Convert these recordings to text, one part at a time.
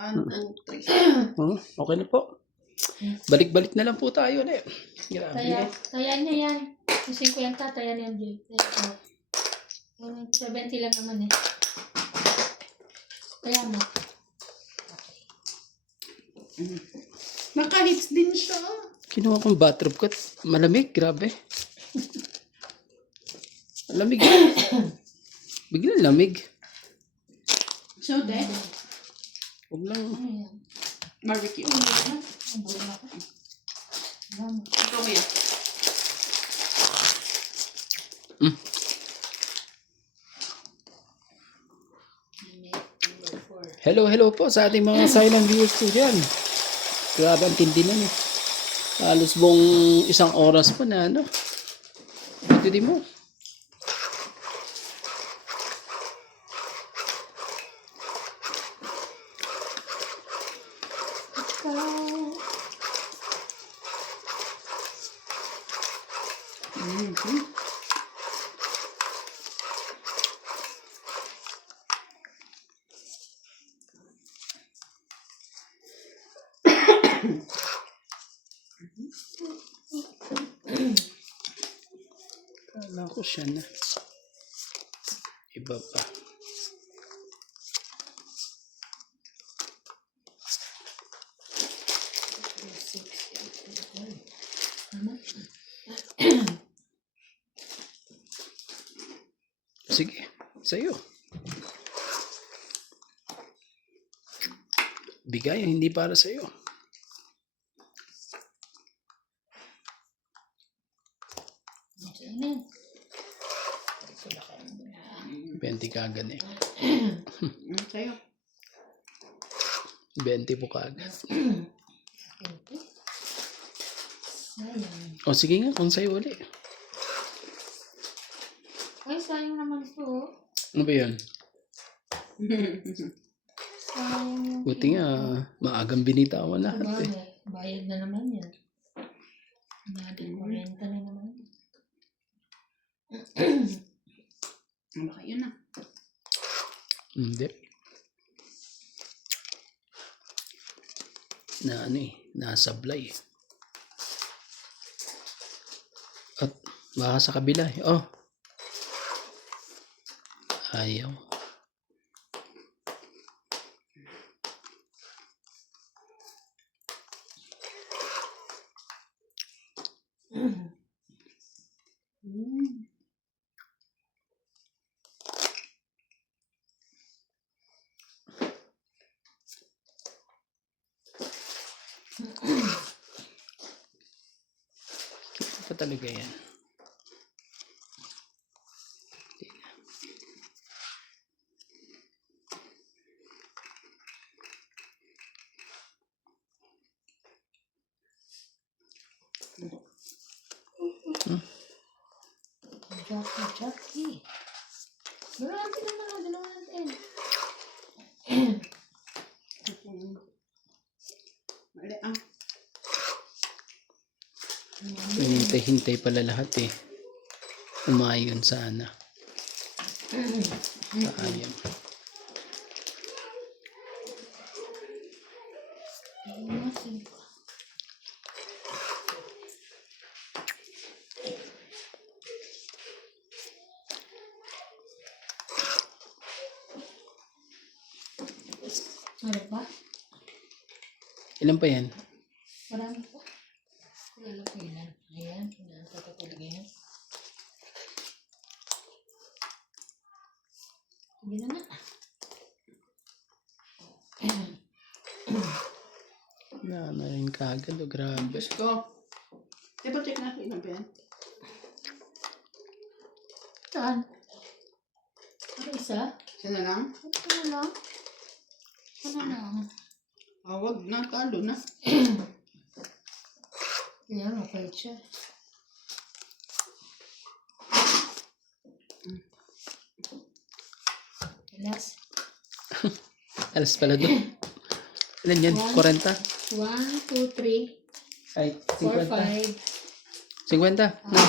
1, 2, 3. Okay na po. Balik-balik na lang po tayo ulit. Grabe. Kaya niya yan. Yung 50, kaya niya yan. 70 lang naman eh. Kaya mo. Naka-hits din siya. Kinuha kong bathrobe cut. Malamig, grabe. Malamig. Biglang lamig. So, de, Huwag lang. Ano yan? barbecue. Ang buwan ako. Ito kuya. Hello po sa ating mga silent viewers po dyan. Grabe ang tindi na eh. Halos buong isang oras pa na ano. Ito di mo. Kala ko siya na. Iba pa. Sige, sa'yo. Bigay, hindi para sa'yo. Amen. 20 kagad eh. Sa'yo. 20 po kagad. Sayang. O sige nga, kung sa'yo ulit. Ay, sayang naman ito. Ano ba yan? Sayang. Buti nga, maagang binitawan lahat eh. Sabagay, bayad na naman yan. Naging 40 na naman. Baka yun na. Hindi. Na ano eh, nasablay. At baka sa kabila eh. Oh. Ayaw. Ano pa talaga yan? Jackie. Marami naman ang ginawa natin. Mali ah. Hintay-hintay pala lahat eh. Umayon sana. Ayaw. Ano ba? Ilan pa yan? Marami po. Kilala ko ilan. Ayan, pinasa ko talaga yan. Hindi na na. Na rin kagad o grabe. Let's go. Diba check natin ilan ba yan? Saan? Ano isa? Isa na lang? Ano lang? Ano lang? Wag na, talo na. Yan, okay siya. Alas. Alas pala doon. Ilan yan? 40? 1, 2, 3, Ay, 4, 50. 5. 50? No.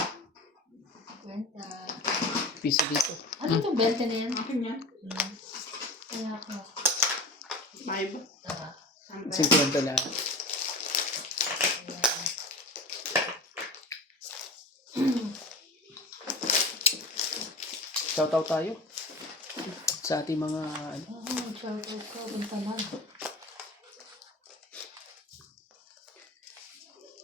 20. Piso dito. Ano itong 20 na yan? Akin yan. Kaya ako. 5. Ah, 50 na. Shoutout tayo sa ating mga ano. shoutout ko. Punta lang.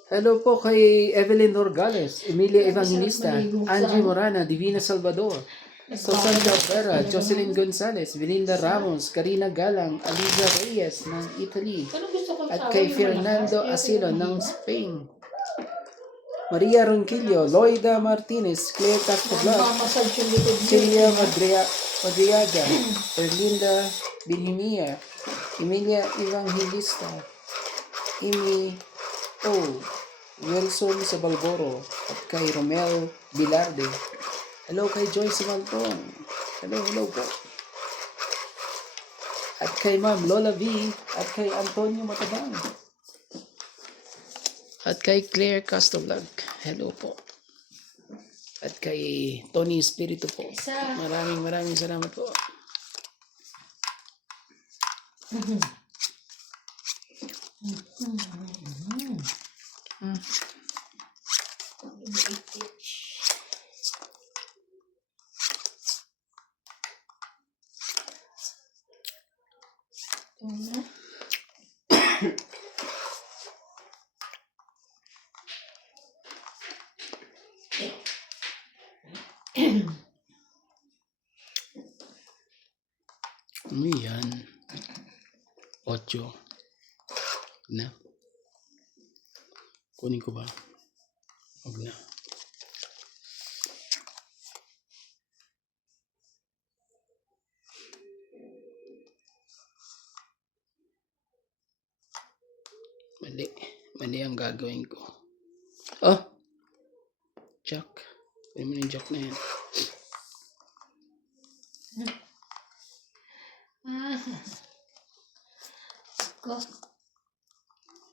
Hello po kay Evelyn Norgales, Emilia Evangelista, maligo sa Angie ano? Morana, Divina Salvador, Susan Cabrera, Jocelyn Gonzalez, Belinda Ramos, Karina Galang, Aliza Reyes ng Italy, Ano gusto kong at sawa kay yung Fernando malakas? Asilo ng Spain. Maria Ronquillo, Loida Martinez, Claire Castoblat, Mamasage yung likod niya. Celia Madriaga, Erlinda Bilhinia, Emilia Evangelista, Amy O. Wilson Sabalboro, at kay Romel Bilarde. Hello kay Joyce Maltong. Hello po. At kay Ma'am Lola V, at kay Antonio Matabang. At kay Claire Castoblag. Hello po. At kay Tony Espiritu po. Isa. Maraming salamat po. Ano yan? 8. Na. Kunin ko ba? Huwag na. Mali ang gagawin ko. Oh! Jack. Kunin mo yung jack na yan. Ko.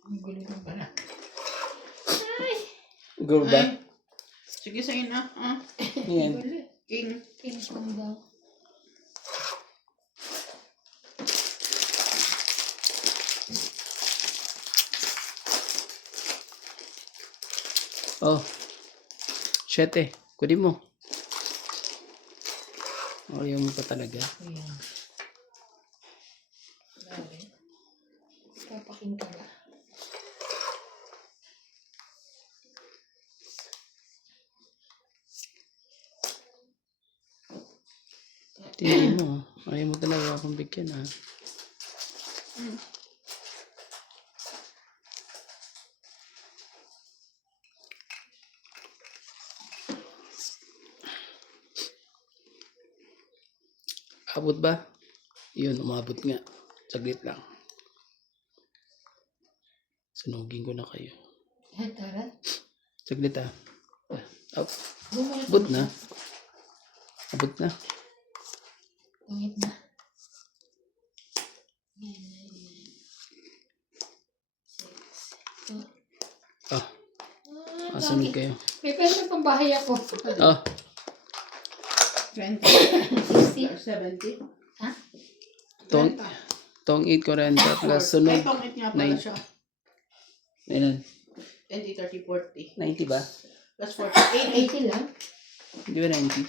Ang gulo ng pala. Go ba? Ay. Sige, sa'yo na. Yan. King. King Kong daw. Oh. 7. Kunin mo. Ayaw mo pa talaga. Ayan. Dali. Papaking ka ba? Tingnan mo. Ayaw mo talaga akong bigyan, ha? Abot ba? Yun, umabot nga. Saglit lang. Sunugin ko na kayo. Tara. Saglit, ha? Oh, Bumalik abot na. Abot na. Tungit na. Oh, masunod kayo. May pera na pambahay ako. Oh, 20. 60. 70. Ha? tong 8 40 plus sunog. Ay, pangit nga pala Nine. siya. Ilan? 20, 30, 40. 90 ba? Plus 40. 80 lang. Di ba 90?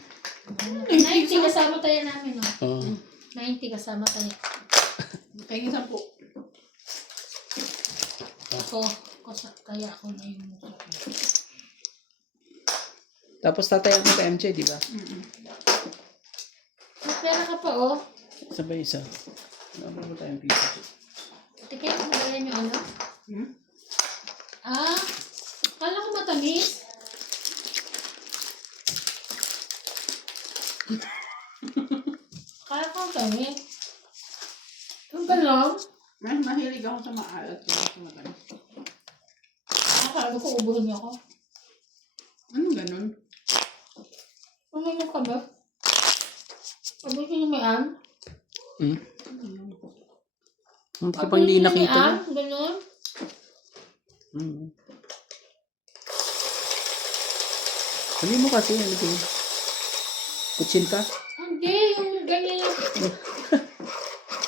90 kasama tayo namin, no? Oo. 90 kasama tayo. Kaya 10. Kaya ako na yung mukha ko. Tapos tatayan ko kay MJ, di ba? May pera ka pa, oh. Sabay isa. Ano ba tayong pizza? Tikay mo ba yan yung ano? Ah, kala ko matamis. Kala ko matamis. Yung galang. Mas mahilig ako sa maalat. Sa matamis. Akala ko ubuhin niyo ako. Ano ganun? Uminom ka ba? Ubuhin niyo may ang? Hindi ka pang hindi nakita na. Ganun. Sabi mo kasi, ano ba yun? Kutsin ka? Hindi, yung ganyan.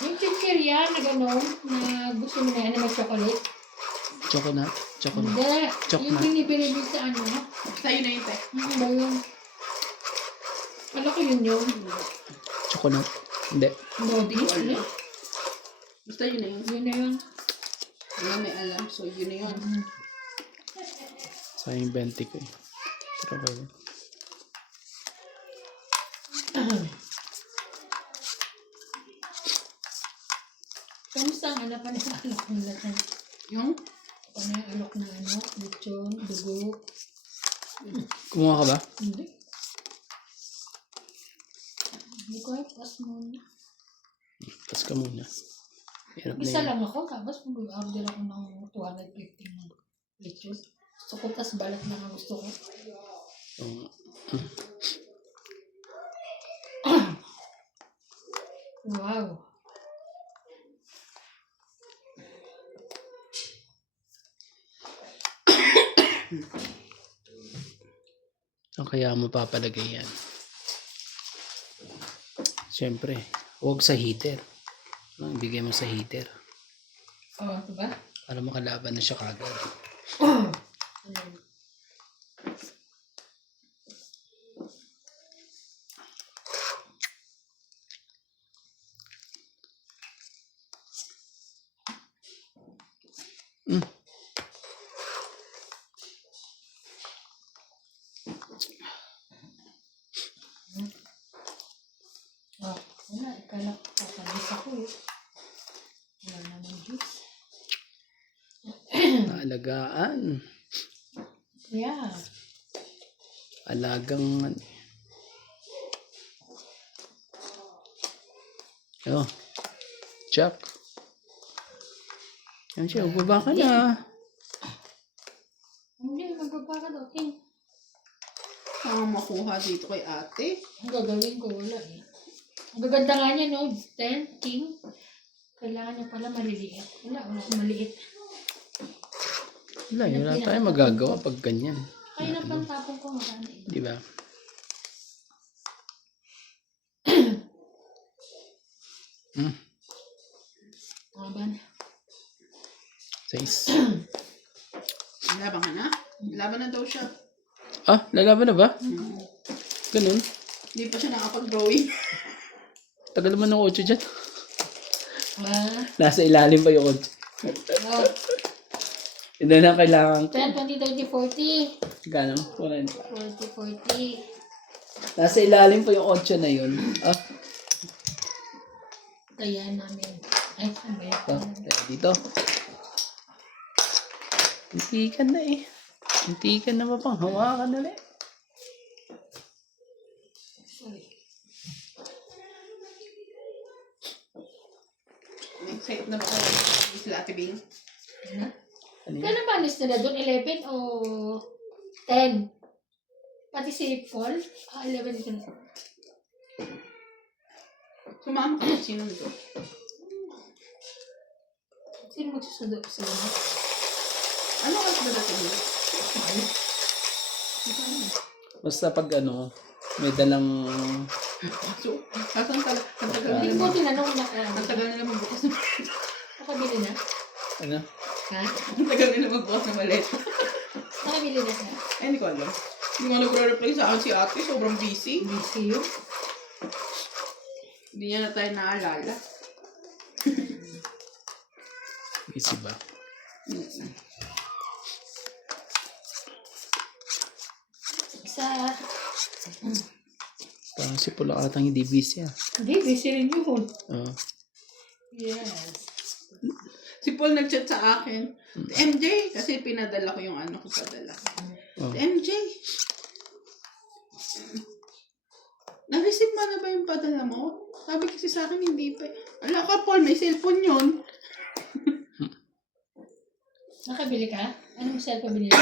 Yung chichirya. yan na gano'n, na gusto mo na yan na may chocolate. Chocolate. Chocolate. Hindi. Chocolate. Yung binibili sa ano. Sa'yo na yun, te. Ano ba yun? Ano ko yun yun? Chocolate. Hindi. Nodi? Ano? Basta yun na yun. Yun na yun. Wala may alam. So, yun na yun. Sayang 20 ko eh. Pero ba yun? Kamusta ang anak pa na alok ng lahat? Yung? Ano yung alok na ano? Lechon, dugo. Kumuha ka ba? Hindi. Hindi ko ay pas muna. Pas ka muna. Hirap na Isa yun. lang ako, tapos mag-order ako ng 250 ng lechon. So, kung tas balat na ang gusto ko. Oo. Wow. Ang kaya mapapalagay yan? Siyempre, huwag sa heater. Ano, ibigay mo sa heater. Oh, diba? Para makalaban na siya kagad. Ayan. Mm. Oh, wala. Ikala ko kakalis ako eh. Wala naman juice. Naalagaan. Yeah. Alagang... Oh. Chuck. Yan siya, baba ka na. Hindi, magbaba ka daw. King. Ang makuha dito kay ate. Ang gagawin ko, wala eh. Ang gaganda nga niya, no? 10, king. Kailangan niya pala maliliit. Wala akong maliit. Wala tayong magagawa pag ganyan. Kaya na pantapon ko magana eh. Di ba? Laban. 6. Laban ka na? Laban na daw siya. Ah, lalaban na ba? Ganun. Hindi pa siya nakapag-drawing. Tagal naman ng 8 dyan. Ah. Nasa ilalim pa yung 8. Oh. Hindi na kailangan. 10, 20, 30, 40. Gano? 40. 40, 40. Nasa ilalim pa yung 8 na yun. Ah, Kaya namin. Ay, saan ba yun? dito. Hintikan na eh. Hintikan na ba pang hawakan na eh. Sorry. Excited na ba kayo? Sila Ate Bing? Ano? Ano yun? Kailan ba alis nila doon? 11 o 10? Pati si Paul? 11 ka na. Sumama ka na. Sino nito? Sino magsusundo sila? Ano ka ba dating mo? Basta pag ano, may dalang... So, kasan tagal Hindi nila ko tinanong na ang tagal nila magbukas ng nakabili na? Ano? Ha? ang tagal nila magbukas ng maleta. Nakabili na siya? Ay, hindi ko alam. Hindi nga nagre-reply sa akin si ate. Sobrang busy. Busy yun? Hindi niya na tayo naalala. Busy ba? Sa... Parang si Pula atang hindi busy ah. Hindi, busy rin yun. Oo. Yes. Si Paul nag-chat sa akin. MJ, kasi pinadala ko yung ano ko padala. Oh. MJ, na-receive mo na ba yung padala mo? Sabi kasi sa akin, hindi pa. Ala ka, Paul, may cellphone yun. Nakabili ka? Anong cell pa binili?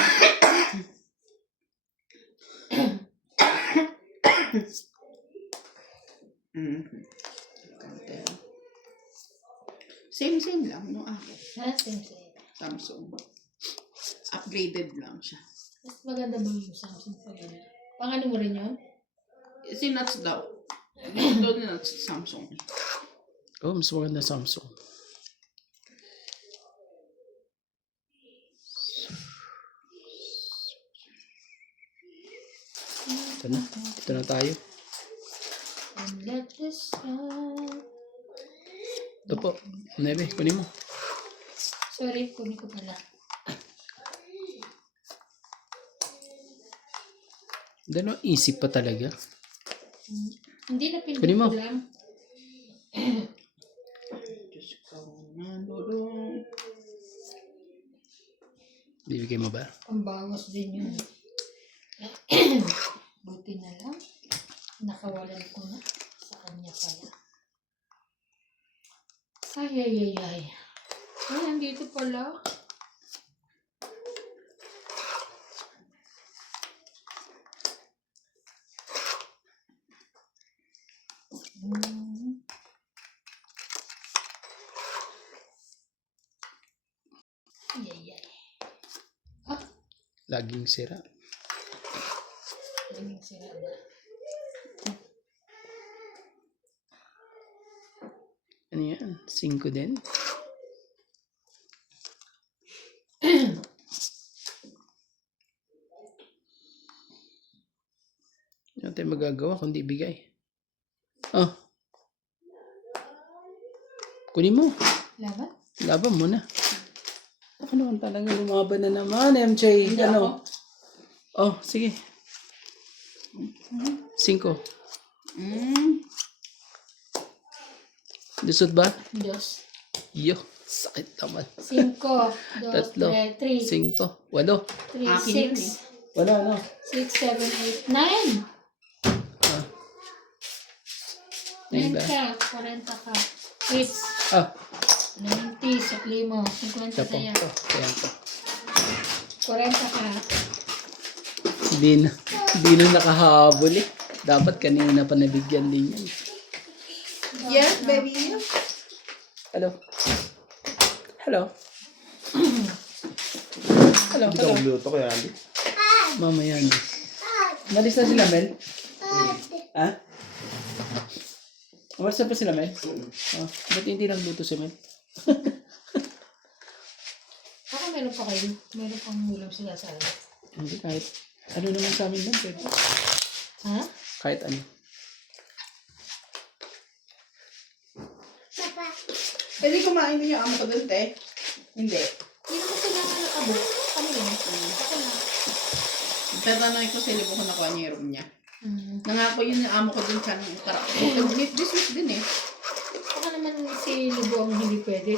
Same lang, no? Akin. Ha? Same. Samsung. Upgraded lang siya. Mas maganda ba yung Samsung pa yun? Pang ano mo rin yun? Si Nuts daw. Gusto ni Nuts Samsung. Oh, mas maganda Samsung. Ito na. Ito na tayo. And let this go. Ito po. Nebe, kunin mo. Sorry, kunin ko pala. Dano, isip pa talaga. Hindi na pindot Kunin mo. ko lang. Diyos ko, nandulong. Bibigay mo ba? Ang bawas din yun. Buti na lang. Nakawalan ko na. Sa kanya pala. Ay. Ay, andito pala. Ay. Laging sira. Daming sira na. Ano yan? 5 din? Ano tayo magagawa kundi ibigay? Oh. Kunin mo. Laban? Laban mo na. Ako naman talaga lumaban na naman, MJ. Hindi Ano? Oh, sige. 5. Lusot ba? Dos. Yo, sakit naman. 5, 3, 2, 3, 5, 8. 3, Akin yun 6, Wala, no? 6, 7, 8, 9. Ah. Ayun 9 ba? ka, 40 ka. 8, Ah, 90, sakli mo. 50 tapos tayo. to. Ayan to. 40 ka. Hindi na nakahabol eh. Dapat kanina pa nabigyan din yan. Yes, baby. Hello? Hello? Hello, Hindi hello. ka magluto kaya, Andy. Mamaya na. Malis na sila, Mel? Ha? Umalis na pa sila, Mel? Oh, ba't hindi nagluto si Mel? Ako meron pa kayo. Meron pang ulam sila sa akin. Hindi, kahit ano naman sa amin lang, pwede. Ha? Kahit ano. Pwede kumain din yung amo ko dun, te. Hindi. Hindi naman kailangan nakabuk. Kami lang. Ako lang. Tatanungin ko sa libo ko nakuha niya yung room niya. Mm. Nangako yun yung amo ko dun siya ng this week din eh. Baka naman si Libo ang hindi pwede.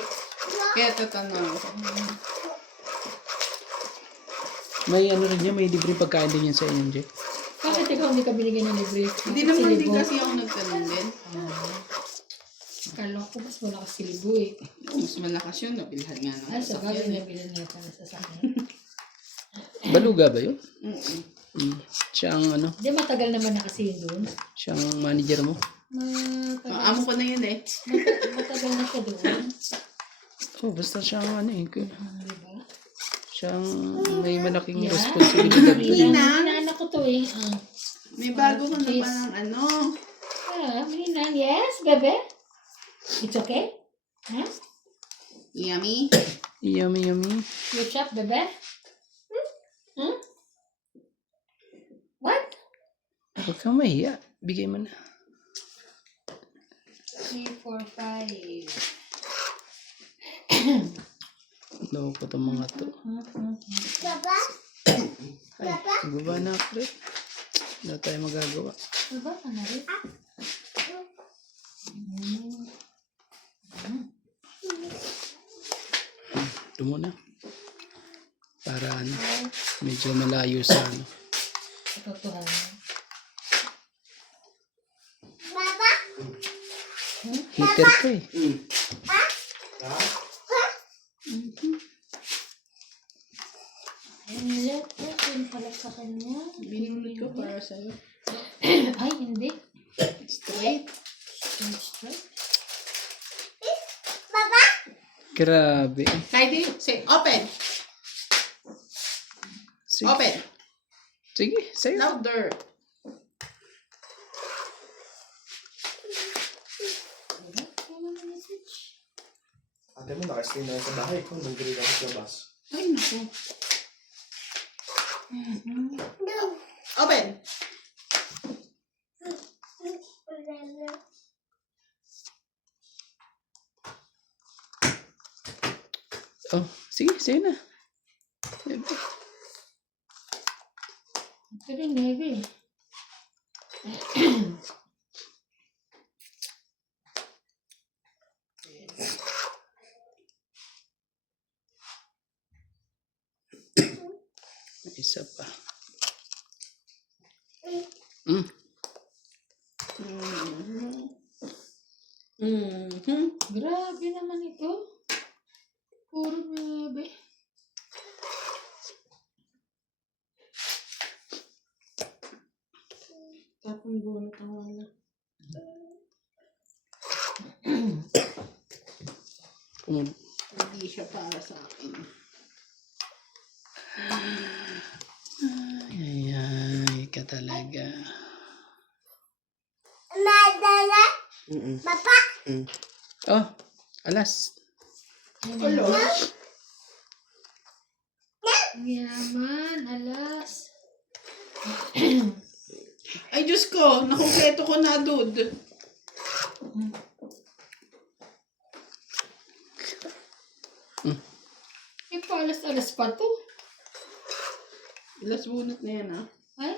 Kaya tatanungin ko. May ano rin yan, may libre pagkain din yan sa MJ. Bakit ikaw hindi ka binigyan ng libre? Hindi Si naman din Libo? kasi ako nagtanong din. Kala ko mas malakas si Libo eh. Mas malakas yun, nabilhan nga ng Ay, sa bagay sasakyan eh. nabilan nga pa sa sasakyan. Baluga ba yun? Mm-mm. Siya ang ano, Hindi, matagal naman na kasi yun doon. siya ang manager mo. Ang amo ko na yun eh. Matagal na siya doon. Oh, basta siya ang ano eh. Diba? Siya ang may malaking Yan. responsibilidad. Inaanak ko to eh. May bago ka na Please. palang ano. Minang, yes, bebe? It's okay? Huh? Yummy. Yummy, yummy. You chop, bebe? Hmm? What? Huwag kang mahiya. Bigay mo na. 3, 4, 5. Loko ko itong mga to. Ay, nagbaba na ako rin. Wala tayo magagawa. Diba? Ano rin? Ito muna. Para ano, medyo malayo sa ano. Katotohanan. Heater ko eh. And let us yun pala sa kanya. Binunod ko para sa'yo. Ay, hindi. Straight. Straight. Grabe. Kahit di, say, open. Sige, Open. sige sa'yo. Louder. Ano na message? Ate mo, nakastay na sa bahay ko. Nag-grade ako sa labas. Ay, naku. Open. Oh, sige, sige na. Ito rin, neve. Isa pa. Mm. Grabe naman ito. Puro neve. Tapong bunot ang wala. Hindi siya para sa akin. Ay, ka talaga. Oh, alas. Hello? Ang yaman, alas. Ay, Diyos ko. Nakumpleto ko na, dude. Eh, paalas-alas pa to. Ilas bunot na yan, ah. Ay,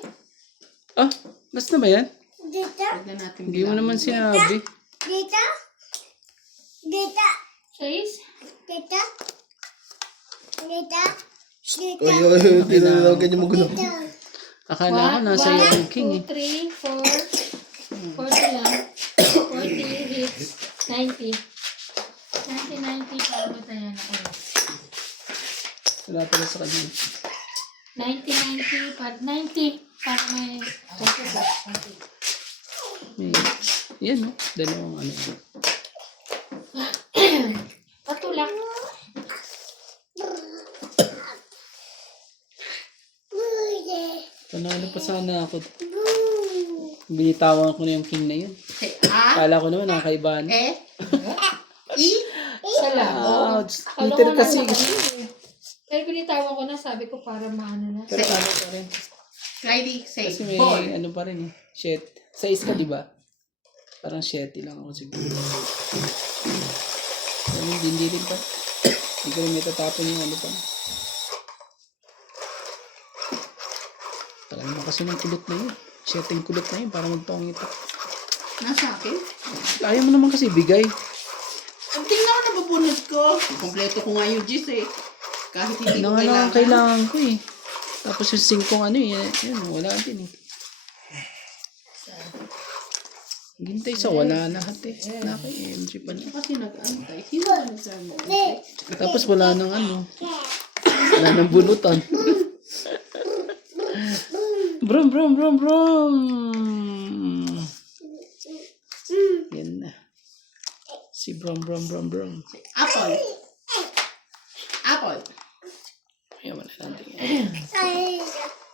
Oh, last na ba yan? Pwede natin Hindi mo naman sinabi. size? Oy, tinalagan niyo magulo. Akala ko nasa iyo ang king 2, eh. 3, 4. 40 lang. 40 hits. 90. 90 para matayan ako. Wala pala sa kanya. 90 para 90 para may May, yan no, dalawang ano. patulak. Panalo pa sana ako. Binitawan ko na yung king na yun. Akala ko naman nakakaibahan. Salamat. Liter kasi. Pero binitawan ko na, sabi ko para maano na. Pero ano pa rin. Friday, say, Kasi may ball. ano pa rin eh. Shit. Size ka diba? Parang shetty lang ako siguro. Ano, hindi rin pa. Hindi ko rin may tatapon yung ano pa. Parang naman kasi ng kulot na yun. Shetting kulot na yun para magpangita. Nasa akin? Ayaw mo naman kasi bigay. Ang tingnan ko nabubunot ko. Kompleto ko nga yung gis eh. Kahit hindi Ano ko nga lang kailangan. ang kailangan ko eh. Tapos yung 5 ano eh. Yun, wala din eh. Hintay sa wala lahat eh. Naka-MG pa niya. Kasi nag-antay. Sino ba nagsabi? Tapos wala nang ano. Wala nang bunutan. Brum, brum, brum, brum. Yan na. Si brum, brum, brum, brum. Apple. Apple. Ayan, wala natin yan.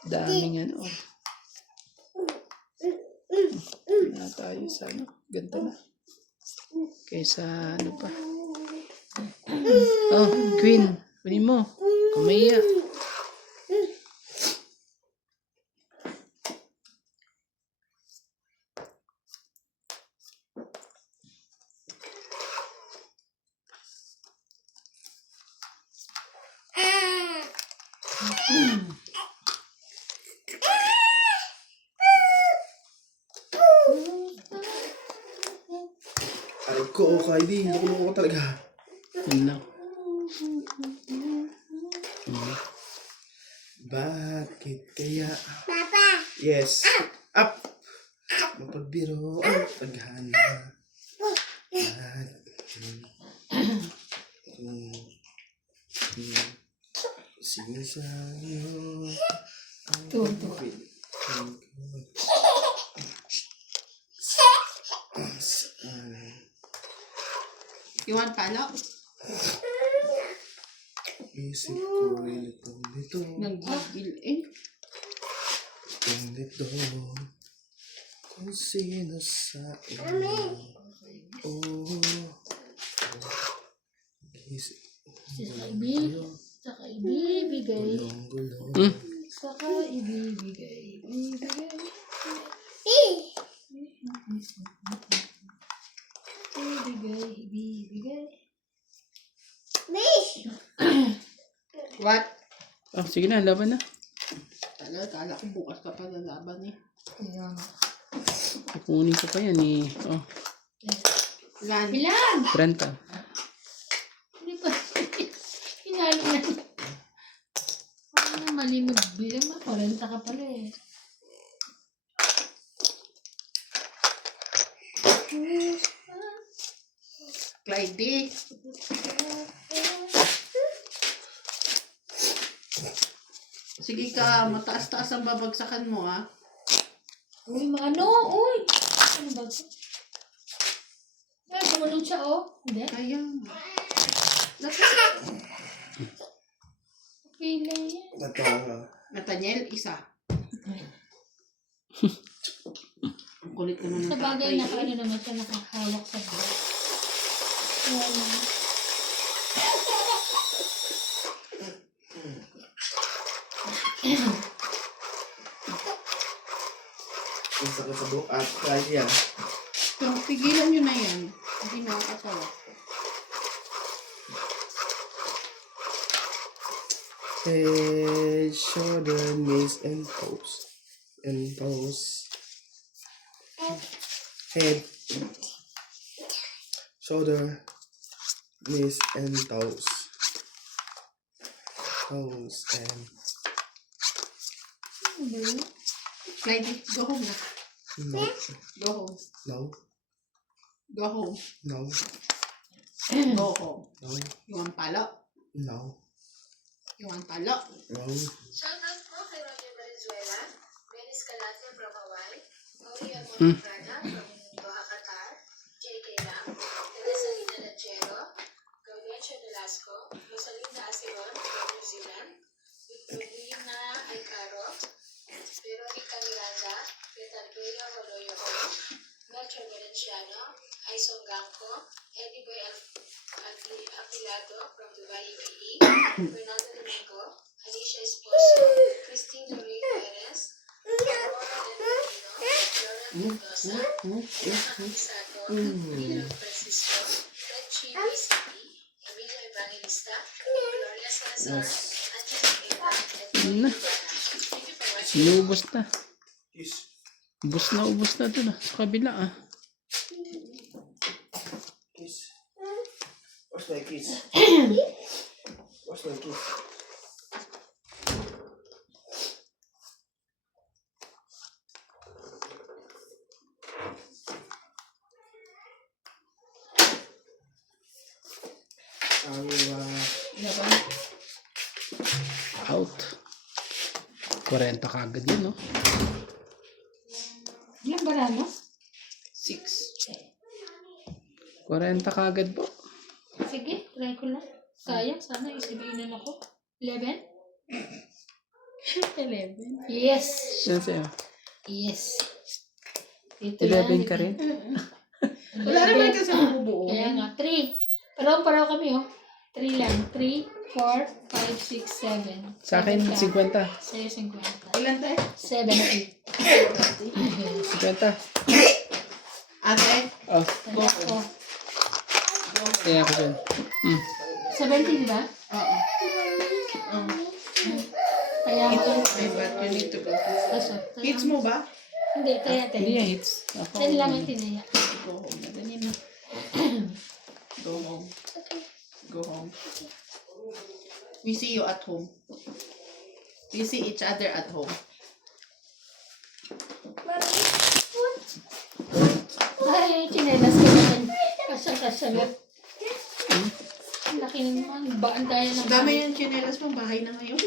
Daming ano. Na tayo sa ano. Ganito na. Kaysa ano pa. Oh, Queen. Kunin mo. Kumaya. Aray ko, Kaidi. Nakulong ko talaga. Yun lang. Bakit kaya? Papa! Yes. Up! Mapagbiro ang paghana. At sinasayo ang pagpipil. You want palo? Isip ko ay nito. Nag-gigil eh. Nito. Kung sino sa inyo. Oh. Isip. Saka ibibigay. Gulong-gulong. Saka ibibigay. Bibigay. What? Oh, sige na, laban na. Kala ko bukas ka pa lalaban eh. Kaya nga. Kukunin ko pa yan eh. Oh, Lan. Ilan? 30. Hindi pa. Hinalo na. Ano mali magbilang mo? 40 ka pala eh. Clyde. Sige ka, mataas-taas ang babagsakan mo ha. Uy, ano? Uy! Ano ba ito? Ay, sumunod siya, oh. Hindi? Kaya. Pila yan. Natawa. Nathaniel, isa. Ang kulit naman ng Sa bagay, tatay. naka ano naman siya, nakahawak sa bag. Wala. Ang sakit sa buhok at kaya. So, tigilan nyo na yan. Hindi nakakatawa. Head, shoulder, knees, and toes. And toes. Head, shoulder, knees, and toes. Toes and Ano ba yun? Clyde, go home na. no, Go home. no, Go home. no, Go home. no, You want palo? no, You want palo? no. Shoutout po kay Roger Valenzuela, Ben Escalante from Hawaii, Maria Monteprada from Doha, Qatar, JK Lam, Teresa Lina Lachero, Gaudencio Velasco, Rosalinda Aceron from New Zealand, Victorina Alcaro, Veronica Miranda, Betalbello Holoyo Hall, Melchor Valenciano, Aison Gangco, Eddie Boy Apilado from Dubai, UAE, Fernando Domingo, Alicia Esposo, Christine Lorraine Perez, Aurora Delfino, Laura Mendoza, Johan Pisato, Nilo Francisco, Red Chibi City, Emilio Evangelista, Gloria Salazar, Angela Eva, and Na. Thank you for watching. Sinubos na. Kiss. Ubos na doon ah. Sa kabila ah. Kiss. Where's my kiss? Where's my kiss? Out. 40 kagad yun, no? Ilan ba na, no? 6. 40 kagad po. Sige, try ko lang. Sayang, sana isabihin na ako. 11? 11. Yes! Yan sa'yo. Yes. Dito 11 ka rin? Wala naman kasi mabubuo. Kaya nga, 3. Paraw kami, oh. 3 lang. 3, 4, 5, 6, 7. Sa akin, 50. Sa'yo, 50. Ilan tayo? 70. 50. Ate? Oh, Wala ko. kaya ako dyan. 70, di ba? Oo. Kaya ko. Ay, but you need to go. Kaso. Hits mo ba? Hindi, kaya Hindi 10. yan hits. Ako. 10 lang yung tinaya. Go home. Ganyan na. Go home. Go home. We see you at home. We see each other at home. Ay, chinelas ko naman. Kasya nga. Ang laki naman. Baan tayo ng... Dami yung chinelas mo. Bahay na ngayon.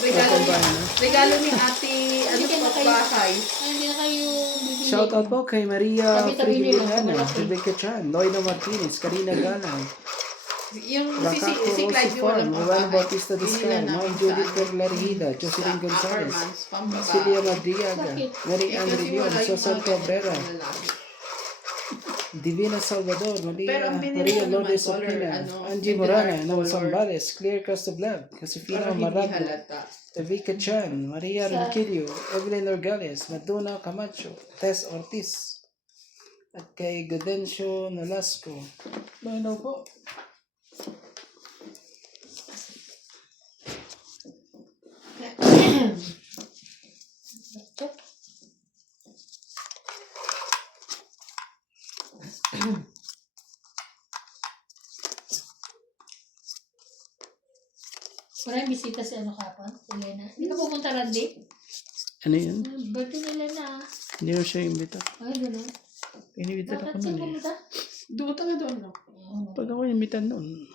Ako ba, no? Regalo ni ate. Ano Hindi ka na pa kayo- bahay? Ay, hindi na kayo bibili. Shoutout po kay Maria Tabi-tabi niyo lang, Fridolina, malaki. Rebecca Chan, Loida Martinez, Karina Galang, Yung Lacaco si Rossi Clyde yung Farm, walang Juan pabahay. Bautista Binila Discan, namin Ma'am sa Judith ano, Perlarhida, sa Jocelyn Gonzalez, Ackermans, pambaba. Celia Madriaga, Bakit? Mary Eh, Ann kasi Rivion, wala yung Susan mga Cabrera, ganyan na lalaki. Divina Salvador, Pero ang binili Maria ko naman, Lourdes color, Opina, ano, Angie regular Morana, Nam color. Zambales, Claire Castoblad, Josefina Para hindi Marago, halata. Evika Chan, Maria Sa- Ronquillo, Evelyn Orgales, Madonna Camacho, Tess Ortiz, At kay Gadencio Nolasco. Hello po. Maraming bisita si ano kapon, si Lena. Hindi ka pumunta Randy? Ano yun? Birthday ni Lena. Hindi mo siya imbita. Ay, gano'n. Inibita Bakit ako siya nun eh. pumunta? Doon tayo doon, no? Pag ako imitan noon,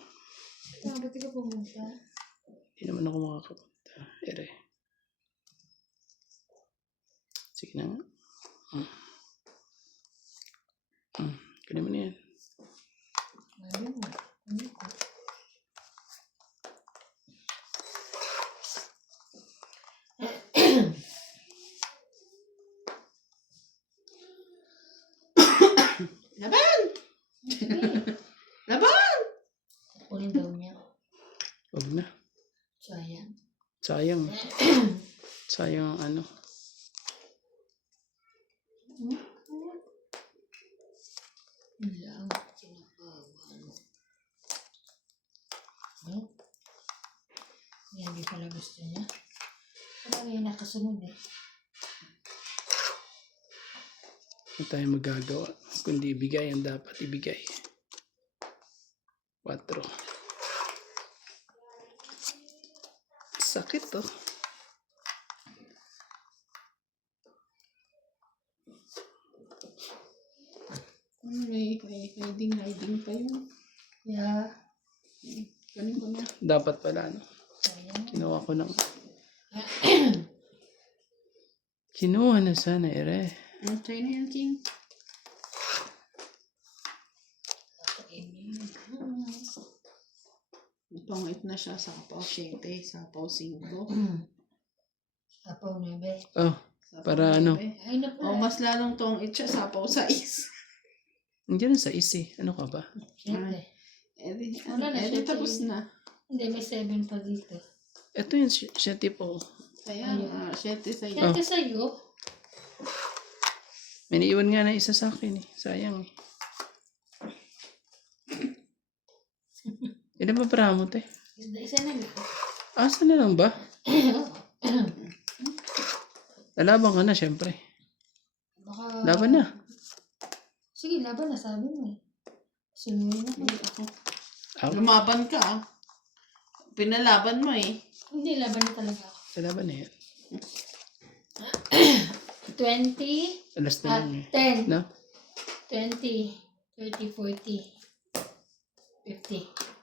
Ba't ka pumunta? hindi naman ako makakapunta. Ere. Sige na nga. Kunin mo na yan. Ayun mo. Ano ko? Laban! Laban! Kunin daw niya. Huwag na. Sayang. Sayang. Sayang ang ano. Lang. Kinakawan. Yan, di pala gusto niya. Parang yung nakasunod eh. Ano tayo magagawa? Kundi ibigay ang dapat ibigay. 4. Sakit to. May hiding pa yun. Yeah. Ganun ko na. Dapat pala, no? Sayang. Kinuha ko ng... Kinuha na sana, ere. Try na yan, King. Pangit na siya sa Sapaw 7, Sapaw 5. Apaw 9. Oh, para ano? Ay, na O, mas lalong tongit siya sa Sapaw 6. Hindi na sa isi. Ano ka ba? Siyempre. Wala na, Edi siya, tapos siya. na. Hindi, may 7 pa dito. Ito yung siya tipo. Kaya, 7 sa'yo. Siyempre sa'yo. May naiwan nga na isa sa akin eh. Sayang eh. Ilan ba para mo, te? Isa na lang. Asa na lang ba? Lalaban ka na, syempre. Baka... Laban na. Sige, laban na, sabi mo eh. Sinuwi na ko. Lumaban ka, ah. Pinalaban mo eh. Hindi, laban na talaga ako. Sa laban na yan. 20 Alas na at lang eh. 10. No? 20, 30, 40, 50.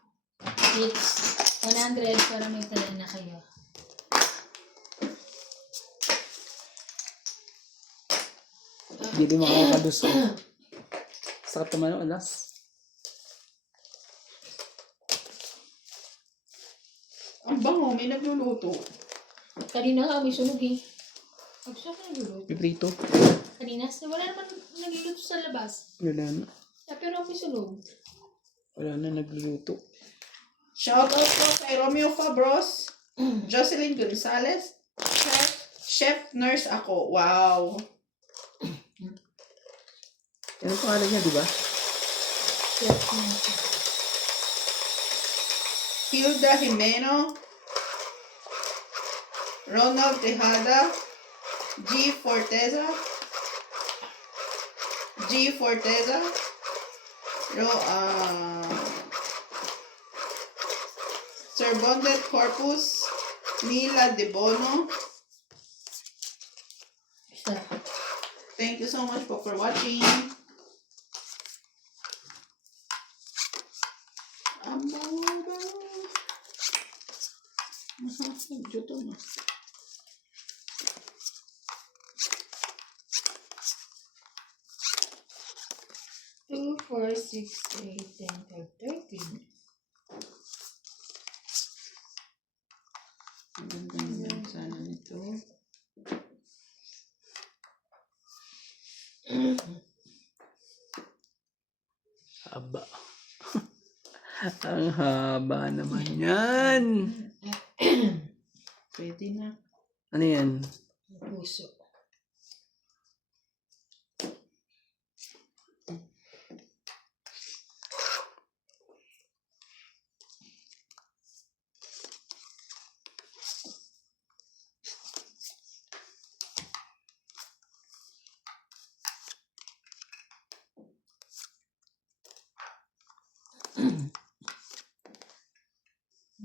It's 100 para may tala na kayo. Hindi din makakaduso. Sakit naman yung alas. Ang bango, may nagluluto. Kanina nga may sunog eh. Gusto ko nagluluto. Piprito. Kanina, wala naman nagluluto sa labas. Wala na. Pero may sunog. Wala na nagluluto. Shoutout po kay Romeo Fabros, Jocelyn Gonzalez, Chef Nurse ako. Wow. Ano pangalan niya, di ba? Hilda Jimeno, Ronald Tejada, G. Forteza, Sir Bondet Corpus, Mila De Bono. Isa. Thank you so much for watching. Juto na. 2, 4, 6, 8, 10, 12, 13. Ang ganda sana nito. Haba. Ang haba naman yan. Pwede na. Ano yan? Puso.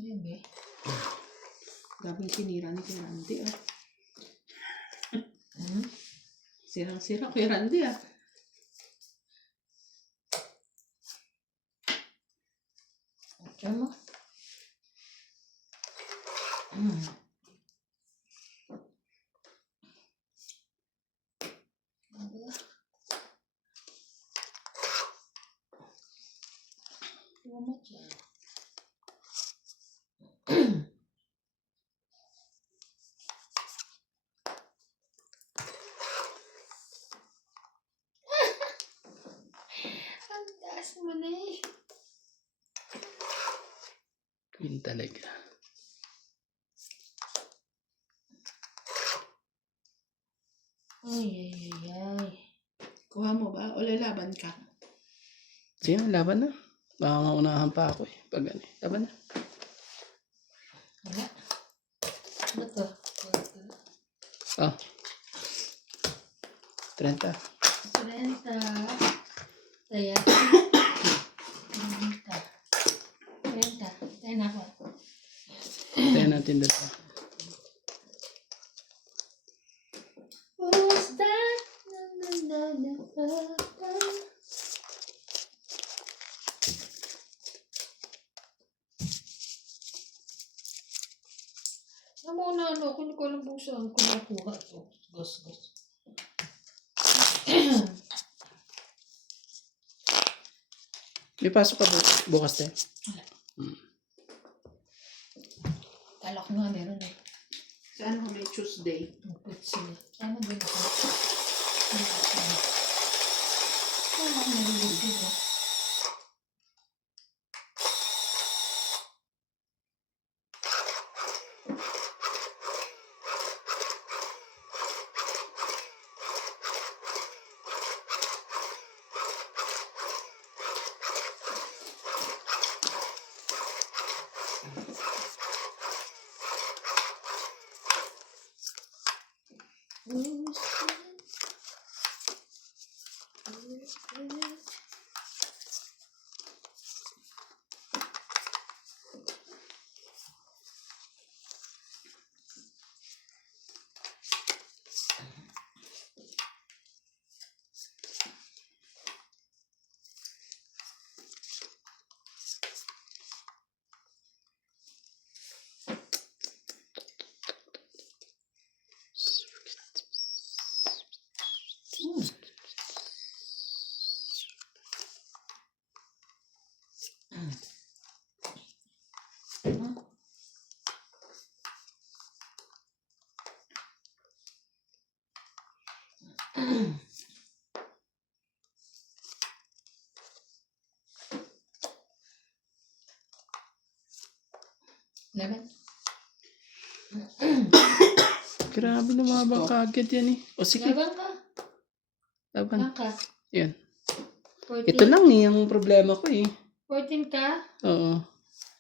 Sige. Daming sinira ni Kuya Randy ah. Sirang-sira Kuya Randy ah. Diyan mo. Tama dyan. Ang taas mo na eh. Queen talaga. Ay, ay, ay, ay. Kuha mo ba? O lalaban ka? Sige, laban na. Baka maunahan pa ako eh. Pag ano, laban na. Wala. Ano to? Oh. 30. 30. Kaya. 30. 30. Tayo na ako. Tayo natin dito. Who's that? Na, na, na, na, na, na. Muna kung ko lang po saan ko nakuha ito. Gas. May pasok ka bukas tayo. Kala ko nga meron eh. Saan ko may Tuesday? Tungkot sila. Sana din ako. Sana ako nalilipid mo. Laban. Grabe lumabang kagad yan eh. O sige, Laban ka. laban. Ka. Yan. 14. Ito lang eh, yung problema ko eh. 14 ka? Oo.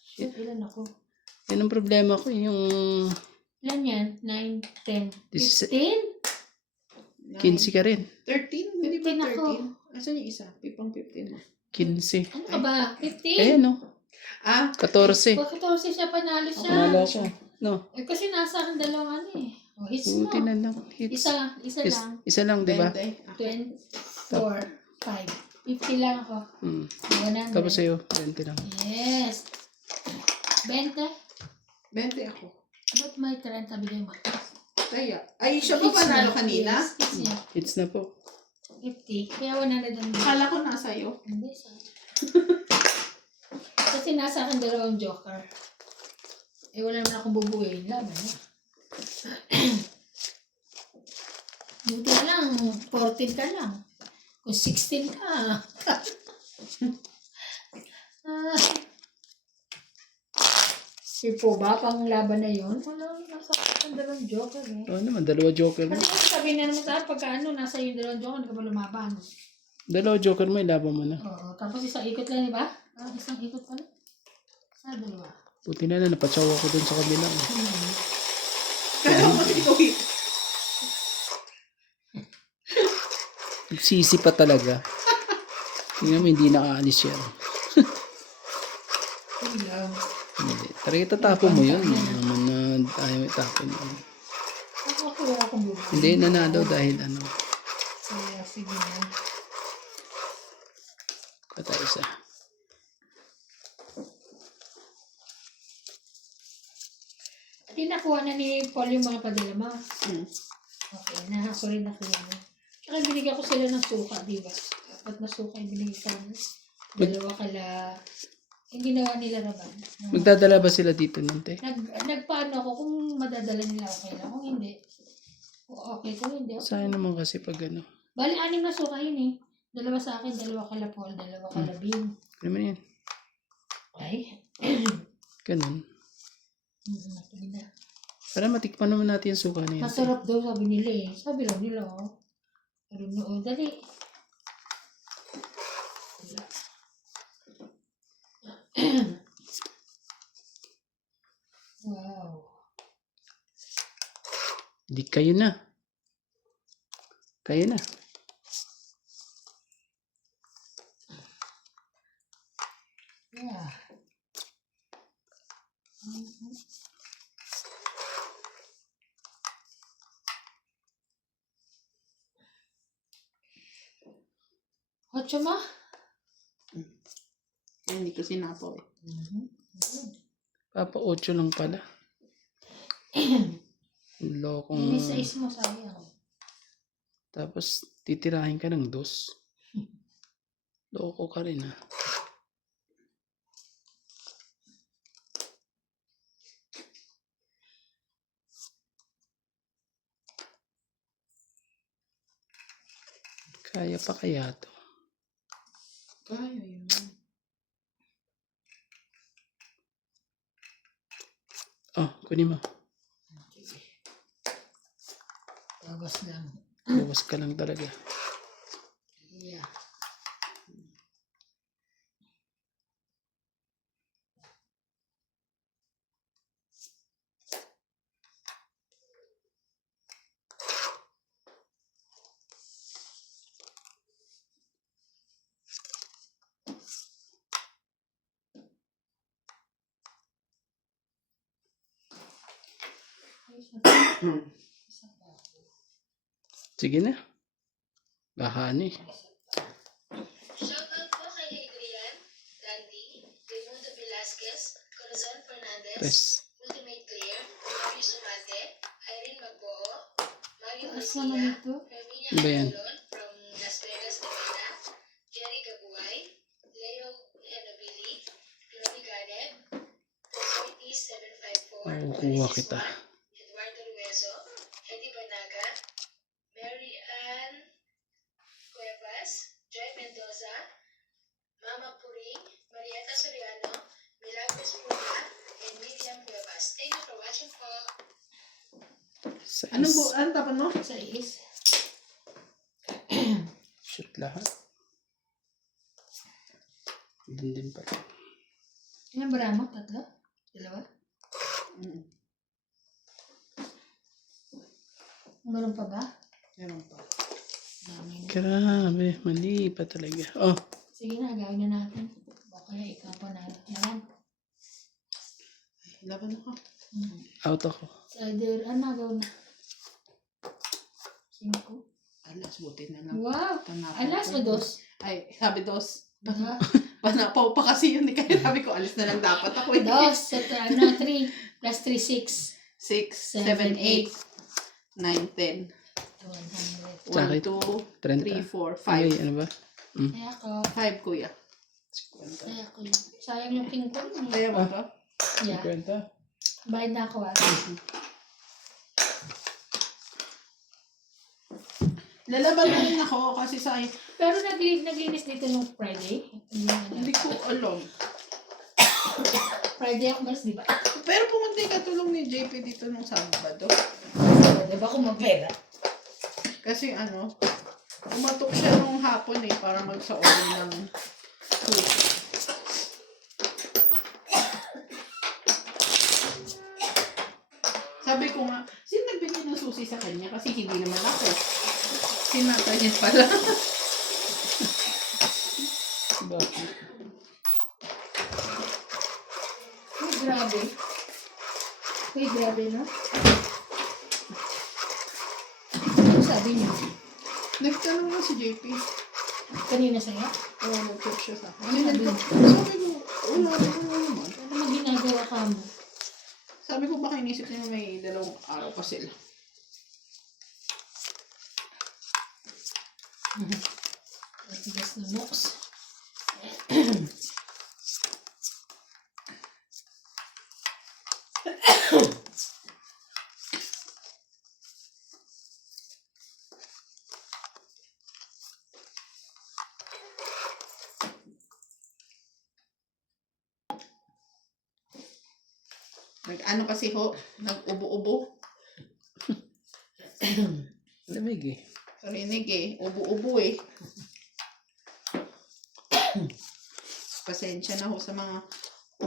Shit, ilan ako? Yan ang problema ko eh, yung Ilan yan? 9, 10, This is- 15? 15 ka rin. 13? Hindi ba 15 ako. 13? Asan yung isa? Pipang 15 mo. 15. Ano ka ba? 15? Ayan no. Ah, 14. Bakit kasi siya panalo siya? Nala siya. No. Eh kasi nasa akin dalawang ano eh. O, hits mo. Buti na lang. Hits. Isa lang. Isa lang, di ba? 20. 24, 5. 50 lang ako. Hmm. 100. Tapos sa'yo, 20 lang. Yes. 20? 20 ako. Ba't may 30 bigay mo? Kaya. Ay, siya ba panalo kanina? Yes, hits niya. Hits na po. 50. Kaya 100 ang bigay. Akala ko nasa iyo. Hindi sa Kasi nasa akin dalawang joker. Eh wala naman akong bubuuin. Laban na. Buti na lang, 14 ka lang. Kung 16 ka. Si po ba, pang laban na yun? Wala, nasa akin dalawang joker eh. Oo naman, dalawa joker mo. Kasi kung sabihin na naman sa akin, pagka ano, nasa yung dalawang joker, hindi ka ba lumaban? Dalawa joker mo, ilaban mo na. Oo, tapos isang ikot lang, di ba? Ah, isang ikot pala. Sa dalawa. Buti na lang, napatsaw ako dun sa kabila. Kaya mo ikaw eh. Sisi pa talaga. Tingnan mo, hindi nakaalis yan. Hindi lang. Hindi. Pero itatapon mo yun. Naman na ayaw itapon yun. Ako wala akong bubuli. Hindi, nanalo dahil ano. Kaya sige na. Patay isa. At nakuha na ni Paul yung mga padala mo. Mm. Okay, nahako rin ako yan. Tsaka binigyan ko sila ng suka, di ba? Dapat na suka yung binigyan sa amin. Dalawa kala, yung ginawa nila naman. Magdadala ba sila dito nun, te? Nagpaano ako kung madadala nila okay lang. Kung hindi, okay. Kung hindi, okay. Sayang naman kasi pag ano. Bali, 6 na suka yun eh. Dalawa sa akin, dalawa kala Paul, dalawa kala Bin. Ano man yan? Ay, Ganun. natuloy na. Para matikpan naman natin yung suka na yun. Masarap daw sabi nila eh. Sabi lang nila oh. Pero noon, dali. Wow. Di kayo na. Kayo na. Yeah. Ocho ma? Hindi ko sinapaw eh. Papa 8 lang pala. Lokong. Hindi sa is mo sayang. Tapos titirahin ka ng 2. Loko ka rin ha. Kaya pa kaya to? Kaya yun. Oh, kunin mo. Tawas lang. Bawas ka lang talaga. Yeah. Sige na. Baka ano eh. Shoutout po kay Adrian, Dandy, Raimundo Velasquez, Corazon Fernandez, Press. Ultimate Clear, Mario Sumate, Irene Magboo, Mario Tapos naman Garcia, ito. Herminia Ano ba yan? Antolon from Las Vegas, Nevada, Jerry Gabuay, Leo Enobili, Glory Gareb, Tesoitis 754, Makukuha kita. Eduardo Ruezo, Eddie Banaga, Mary Ann Cuevas, Joy Mendoza, Mama Puring, Marieta Soriano, Milagros Puna, and Miriam Cuevas. Thank you for watching po. Sa Ano po? Ano tapan mo? Sa is. Shoot lahat. Din pa. Ilan ba mo? 3? 2? Mm. Meron pa ba? Meron pa. Dami na. Grabe, mali pa talaga. Oh, Sige na, gawin na natin. Baka ikaw pa na. Yan. Laban ako. out ako. Sa either, gawin na. 5. Alas, buti na lang. Wow! Panapaw Alas o ko. 2? Ay, sabi 2. Diba? Panapaw pa kasi yun. Kaya sabi ko, alis na lang dapat ako. 2. Sa 3. Plus 3, 6. 6, 7, 8, 9, 10. 100. Tsaka 1, 2, 30. 3, 4, 5. Ay, ano ba? Kaya ako. 5, kuya. Kaya ako. Sayang yung king ko. Kaya mo to? Yeah. 50. Bayad na ako Lalaban na rin ako kasi sa Pero naglinis dito nung Friday. hindi ko alam. Friday ako mas, di ba? Pero pumunta yung katulong ni JP dito nung Sabado. Di ba kung mapera? Kasi umatok siya nung hapon para magsauli ng sushi. Sabi ko nga, sino nagbigay ng susi sa kanya? Kasi hindi naman ako. Sinata niya pala. Bakit? Ay, grabe. Uy, grabe no? Ano sabi niyo? Nagtanong na si JP. Kanina sa'yo? Oo, nag-check siya sa akin. Ano sabi mo? Sabi ko, wala naman. Ano mo ginagawa ka mo? Sabi ko baka inisip niya may 2 araw pa sila. Matigas na box. Nag-ano kasi ho, nag-ubo-ubo. Lamig eh. Rinig eh, ubo-ubo eh. Pasensya na ho sa mga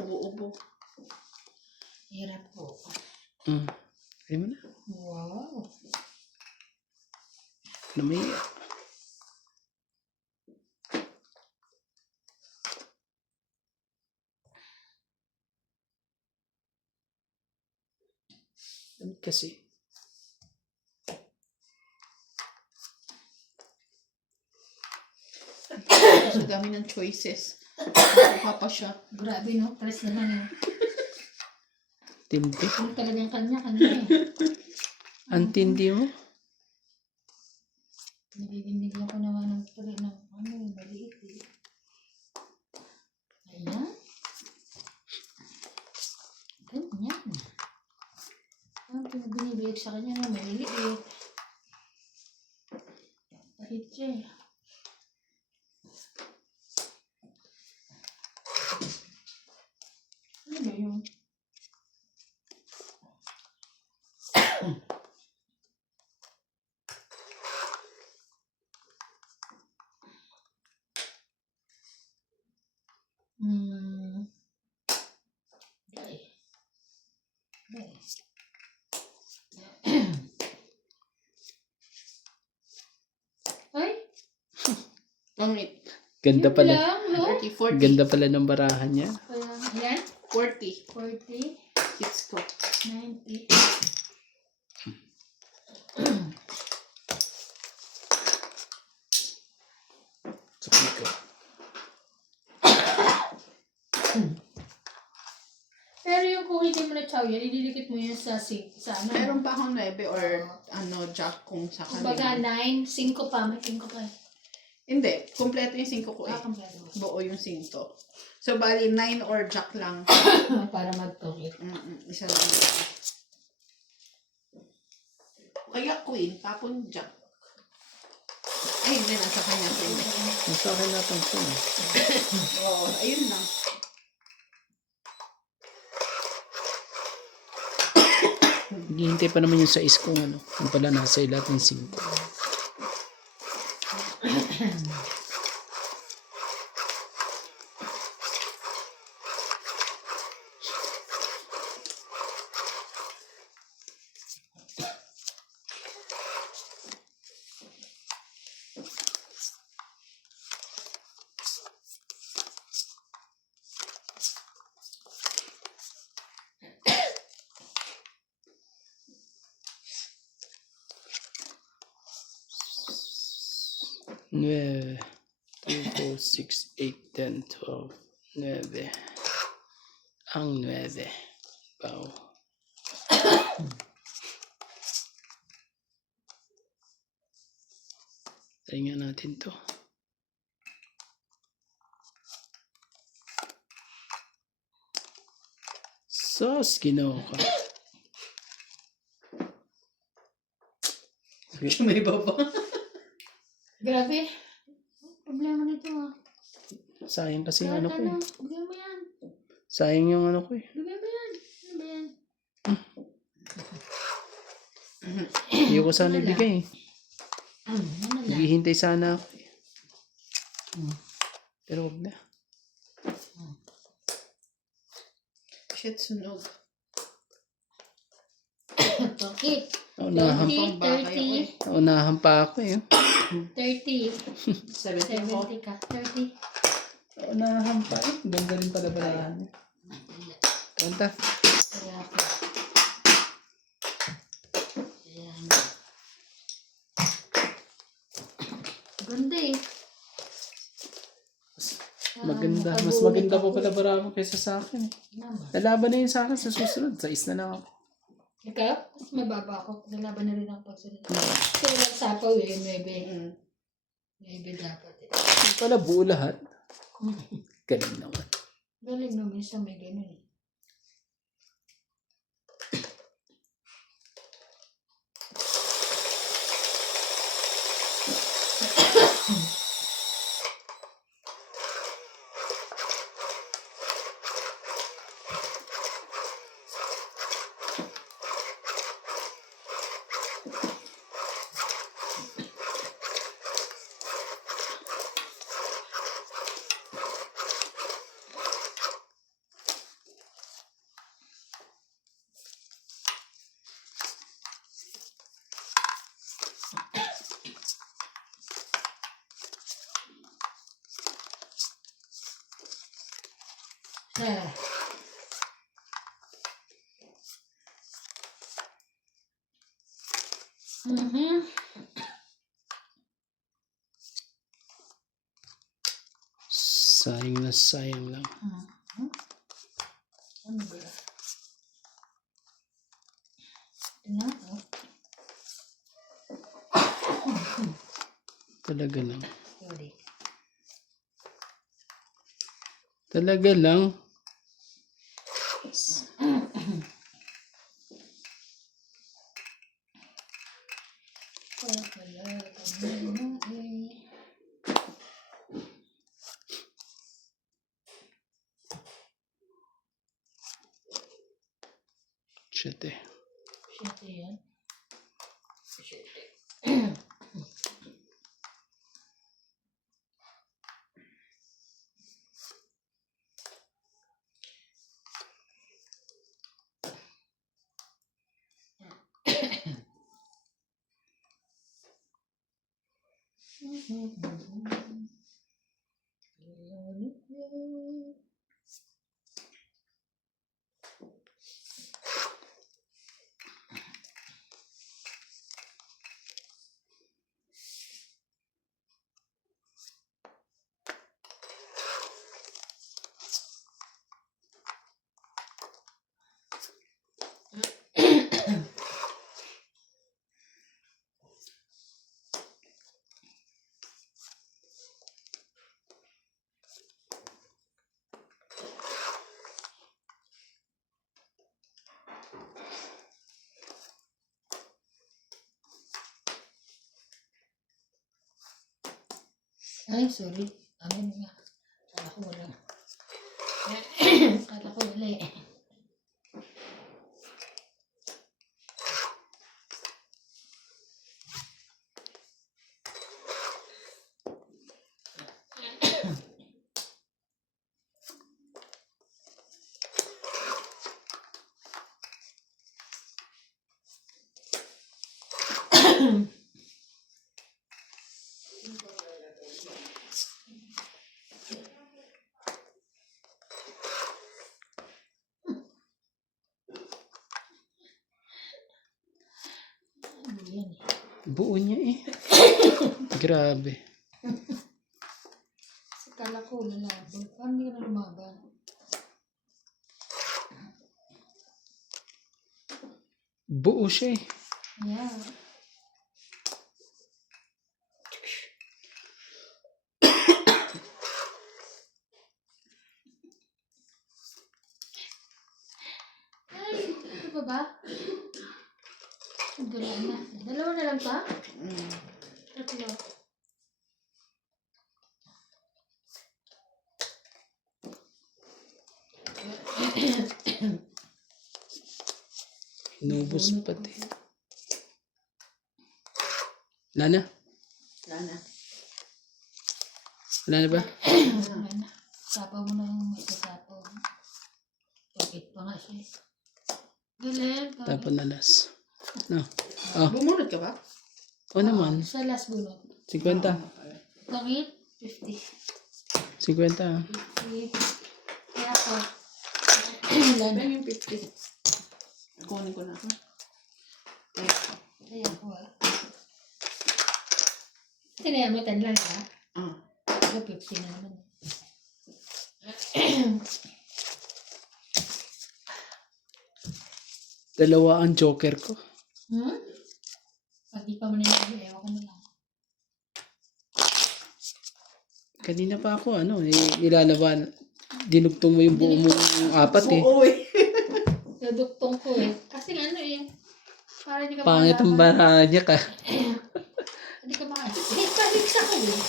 ubo-ubo. Hirap po. Kaya mo na. Wow. Lamig. Lamig kasi. Sa dami ng choices. Nakuha pa siya. Grabe no? Press naman yun. Tindi. Kung talagang kanya eh. Ang tindi mo. Nabibindig ako naman ng tuloy ng ano, maliit eh. Ayan. Ganyan. Ang binibig sa kanya na maliliit. Kahit siya eh. Ano ba yun? Okay. Okay. Ay, Pangit. Ganda yun pala. lang, no? 30, 40. Ganda pala ng barahan niya. Ayan, 40. 40, Kids ko. 90. Sa piko. Pero yung kung hindi mo na chow yan, ididikit mo yun sa ano. Meron pa akong 9 or ano, jack kung sa Kumbaga, kanila. 9, 5 pa, may 5 pa. Hindi, kompleto yung 5 ko eh. Kompleto. Buo yung 5. So, bali 9 or jack lang. Para mag-toket. Isa lang. Kaya queen, tapon jack. Ay, hindi, nasa kanya queen. Nasa akin natin ito. Oo, ayun lang. Naghihintay pa naman yung 6 kung ano. Yung pala nasa lahat ng 5. Nueve. 2, 4, 6, 8, 10, 12. 9. Ang 9. Wow. Try nga natin to. Sos, ginawa ka. May baba. Grabe. Problema nito ah. Sayang kasi yung ano ko eh. Bigyan mo yan. Sayang yung ano ko eh. Bigyan mo yan. Ano ba yan? Hindi ko sana ibigay eh. Ano lang? Naghihintay sana ako eh. Pero wag na. Shit, sunog. Okay. Naunahan, 20, 30, naunahan pa ako eh. 30, 70 ako. 70 ka. 30. Naunahan pa eh. Ganda rin pala balahan niya. Kanta. Kaya ako. Ganda eh. Maganda. Mas maganda pa pala Bravo kaysa sa akin. Naman. Lalaban na yun sa akin sa susunod. Sa is na lang ako. Ikaw? Mas mababa ako. Lalaban na rin ang pagsunod. Kasi walang sapaw eh. 9. 9 dapat eh. Yung pala buo lahat. Galing naman. Galing no, minsan may ganun eh. Ah. Mhm. Sayang na sayang lang. Ano ba? Ito na, oh. Talaga lang. Sorry. Talaga lang. Wala kami na eh. Shit eh. Shit yan. Shit. Ay, sorry. Amin nga. Kala ko wala. Kala ko wala eh. Ano yan eh. Buo niya eh. Grabe. Kasi kala ko lalaban. Paano hindi ka na lumaban? Buo siya eh. Yeah. Ay, ano pa ba? Dalawa na. Dalawa na lang pa? Tatlo. Inubos pati. Wala na? Lana. Wala na ba? Wala na. Sapaw mo na yung may sasapaw. Bakit pa nga siya. Galing. Tapon na las. No. Oh. Bumunod ka ba? O naman. Sa last bunot. 50. Bakit? 50. 50 ah. 50. Kaya ako. Wala na. Ben yung 50. Kunin ko na. Kaya ako ah. Tinaya mo 10 lang, ha? Ah. Ako, 50 na naman. Dalawa ang joker ko. Hmm? Pag di pa mo nilagay, ewan ko na lang. Kanina pa ako, nilalaban. Dinugtong mo yung buo mong apat eh. Oo eh. Naduktong ko eh. Kasi nga para di ka Pangit ang makalaban. barahan niya ka. Hindi ka makalaban. Hits ako eh.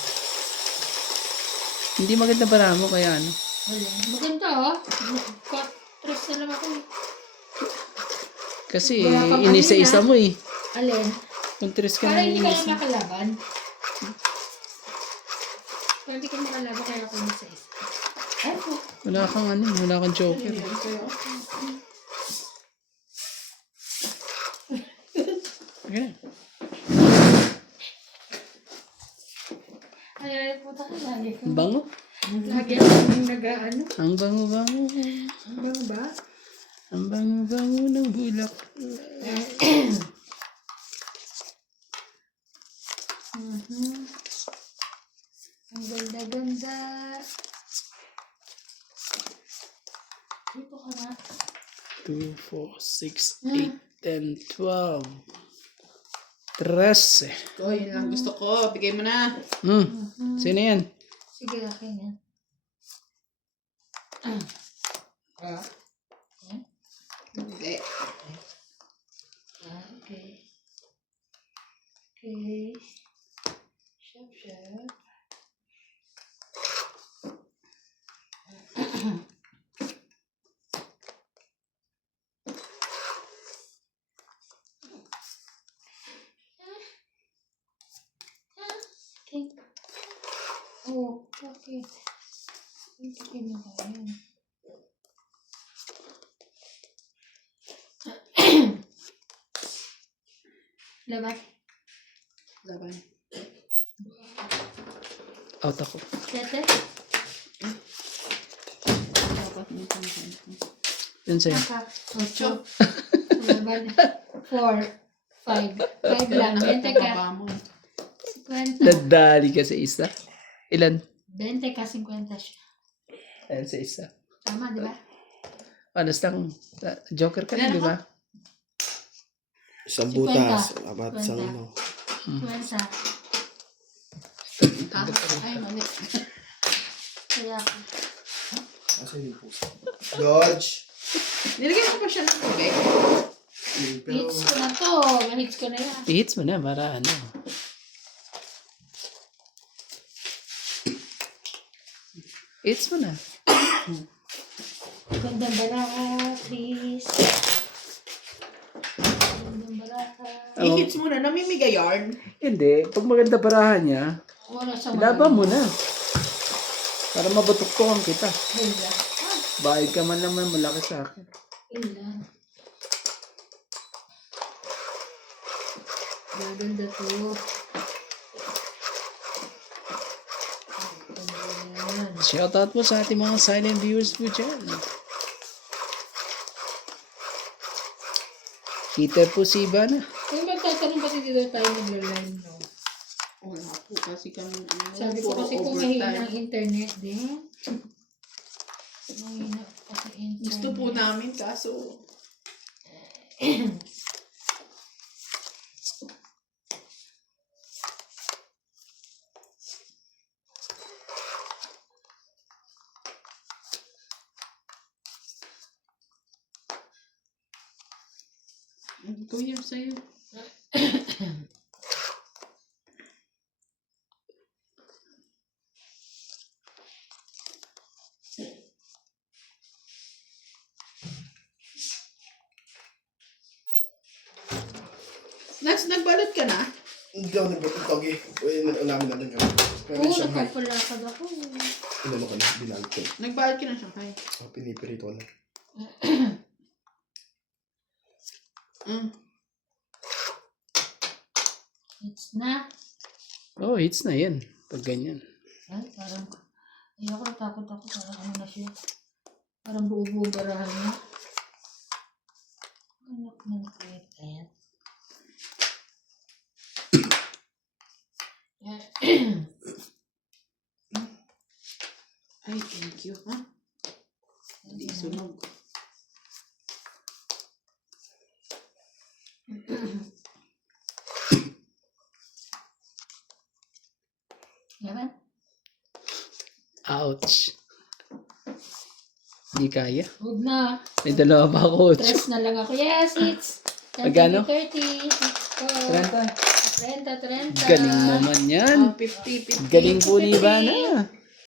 Hindi maganda barahan mo kaya Wala. Maganda oh. Tres na lang ako eh. Kasi Wala kang inisa-isa kanina. mo eh. Alin? Kung tres ka Para na hindi ka na inisa. makalaban. Para hindi ka makalaban kaya ako sa isa. Ay po. Wala kang joker. Yan sa'yo. Okay. Ay, puta ka lagi ko. Ang bango. Lagi akong nag-ano. Ang bango-bango. Hanggang ba? Ang bango-bango ng bulak. Ang ganda-ganda. Dito ka na. 2, 4, 6, 8, 10, 12. 13. Ko, yun lang gusto ko. Bigay mo na. Sino yan? Sige, akin yan. Hindi. Okay. Okay. Shop. Okay. Oh, okay. Hindi mo ba yan? Laban. Laban. Out ako. Sete. Dapat may pangkat. Yan sa'yo. Ocho. Laban. 4. 5. 5 lang. Bente ka. Baba mo. 50. Nadali ka sa isa. Ilan? 20 ka 50 siya. Ayan sa isa. Tama, di ba? Honest lang. Joker ka lang, di ba? Isang 50. butas. Abat 50. isang ano. 50. Ay, mali. Kaya ako. Asa yung puso? Dodge! Nilagyan ko pa siya ng tubig. Pero, Hits ko na to. Hits ko na yan. I-hits mo na para hits mo na. Gandang baraha, please. Gandang baraha. I-hits mo na. Namimigay yarn. Hindi. Pag maganda barahan niya, Wala sa laban mo na. Para mabatuktukan kita. Hila. Bayad ka man naman malaki sa akin. Hila. Gaganda to. Ayan. Shoutout po sa ating mga silent viewers po dyan. Kita po si Ivana. Kung magtatanong kasi dito tayo nagla-live, no? Wala po kasi kami. Sabi ko kasi kung mahina ang internet din. Mahina kasi internet. Gusto po namin kaso ito yung sa'yo. Nats, nagbalot ka na? hindi ako nagpapagtog eh. Ulamin na lang kami. Pero Oo, Shanghai. nagpapalakad ako. Inano ka na, binalot ko. Nagbalot ka na Shanghai. Pinipirito ko na. It's na. Oh, hits na yan. Pag ganyan. Ay, parang, ayoko natakot ako. Parang ano na siya. Parang buo-buo barahan niya. Anak ng kriket. Ouch. Hindi kaya. Huwag na. May dalawa pa ako. Stress na lang ako. Yes, it's Magkano? 30. Let's go. 30. Galing naman yan. Oh, 50, 50. Galing po ni Ivana.